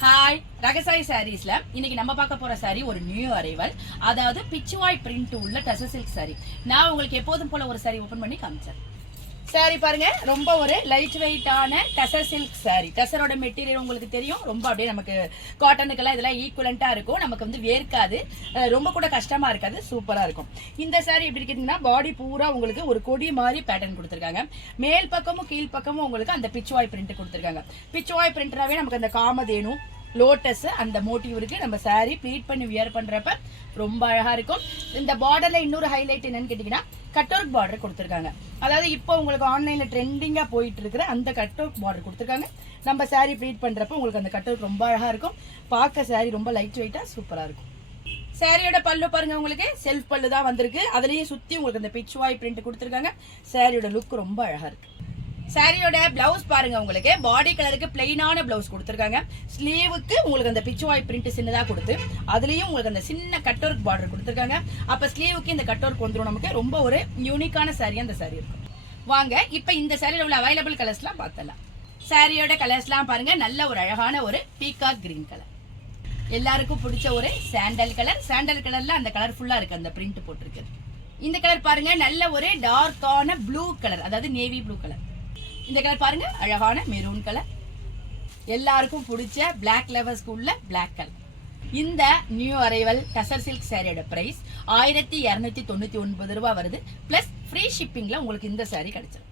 Hi ரகசாய் சாரீஸ்ல இன்னைக்கு நம்ம பார்க்க போற சாரி ஒரு நியூ அரைவல், அதாவது பிச்சுவாய் பிரிண்ட் உள்ள டசர் சில்க் சாரி. நான் உங்களுக்கு எப்போதும் போல ஒரு சாரி ஓபன் பண்ணி காமிச்சேன். சாரி பாருங்க, ரொம்ப ஒரு லைட் வெயிட்டான டசர் சில்க் சாரி. டசரோட மெட்டீரியல் உங்களுக்கு தெரியும், ரொம்ப அப்படியே நமக்கு காட்டனுக்கெல்லாம் இதெல்லாம் ஈக்குவலண்டா இருக்கும். நமக்கு வந்து வேர்க்காது, ரொம்ப கூட கஷ்டமா இருக்காது, சூப்பரா இருக்கும். இந்த சாரி எப்படி இருக்குன்னா, பாடி பூரா உங்களுக்கு ஒரு கொடி மாதிரி பேட்டர்ன் கொடுத்துருக்காங்க. மேல் பக்கமும் கீழ் பக்கமும் உங்களுக்கு அந்த பிச்சுவாய் பிரிண்ட் கொடுத்துருக்காங்க. பிச்சுவாய் பிரிண்ட்னாவே நமக்கு அந்த காமதேனு லோட்டஸ் அந்த மோட்டிவ் இருக்கு. நம்ம சாரி ப்ளீட் பண்ணி வியர் பண்றப்ப ரொம்ப அழகா இருக்கும். இந்த பார்டர்ல இன்னொரு ஹைலைட் என்னன்னு கேட்டீங்கன்னா, கட் ஒர்க் பார்டர் கொடுத்துருக்காங்க. அதாவது இப்போ உங்களுக்கு ஆன்லைன்ல ட்ரெண்டிங்கா போயிட்டு இருக்கிற அந்த கட் ஒர்க் பார்டர் கொடுத்துருக்காங்க. நம்ம சாரி ப்ளீட் பண்றப்ப உங்களுக்கு அந்த கட் ஒர்க் ரொம்ப அழகா இருக்கும். பார்க்க சாரி ரொம்ப லைட் வெயிட்டா சூப்பரா இருக்கும். சாரியோட பல்லு பாருங்க, உங்களுக்கு செல்ஃப் பல்லு தான் வந்திருக்கு. அதுலயே சுத்தி உங்களுக்கு அந்த பிச்சுவாய் பிரிண்ட் கொடுத்துருக்காங்க. சாரியோட லுக் ரொம்ப அழகா இருக்கு. சாரியோட பிளவுஸ் பாருங்க, உங்களுக்கு பாடி கலருக்கு பிளைனான பிளவுஸ் கொடுத்துருக்காங்க. ஸ்லீவுக்கு உங்களுக்கு அந்த பிச்சுவாய் பிரிண்ட் சின்னதா கொடுத்து அதுலயும் உங்களுக்கு அந்த சின்ன கட் ஒர்க் பார்டர் கொடுத்துருக்காங்க. அப்ப ஸ்லீவுக்கு இந்த கட் ஒர்க் வந்துடும். நமக்கு ரொம்ப ஒரு யூனிக்கான சாரி அந்த சாரி இருக்கும். வாங்க இப்ப இந்த சாரியில உள்ள அவைலபிள் கலர்ஸ்லாம் பார்த்தலாம். சாரியோட கலர்ஸ்லாம் பாருங்க, நல்ல ஒரு அழகான ஒரு பீகாக் கிரீன் கலர், எல்லாருக்கும் பிடிச்ச ஒரு சாண்டல் கலர். சாண்டல் கலர்ல அந்த கலர் ஃபுல்லா இருக்கு, அந்த பிரிண்ட் போட்டிருக்கு. இந்த கலர் பாருங்க, நல்ல ஒரு டார்க்கான ப்ளூ கலர், அதாவது நேவி ப்ளூ கலர். இந்த கலர் பாருங்க, அழகான மெரூன் கலர், எல்லாருக்கும் பிடிச்ச பிளாக் லவர்ஸ்க்கு உள்ள பிளாக் கலர். இந்த நியூ அரைவல் டசர் சில்க் சாரியோட பிரைஸ் 1299 ரூபாய் வருது. பிளஸ் ஃப்ரீ ஷிப்பிங்ல உங்களுக்கு இந்த சாரி கிடைச்சிடும்.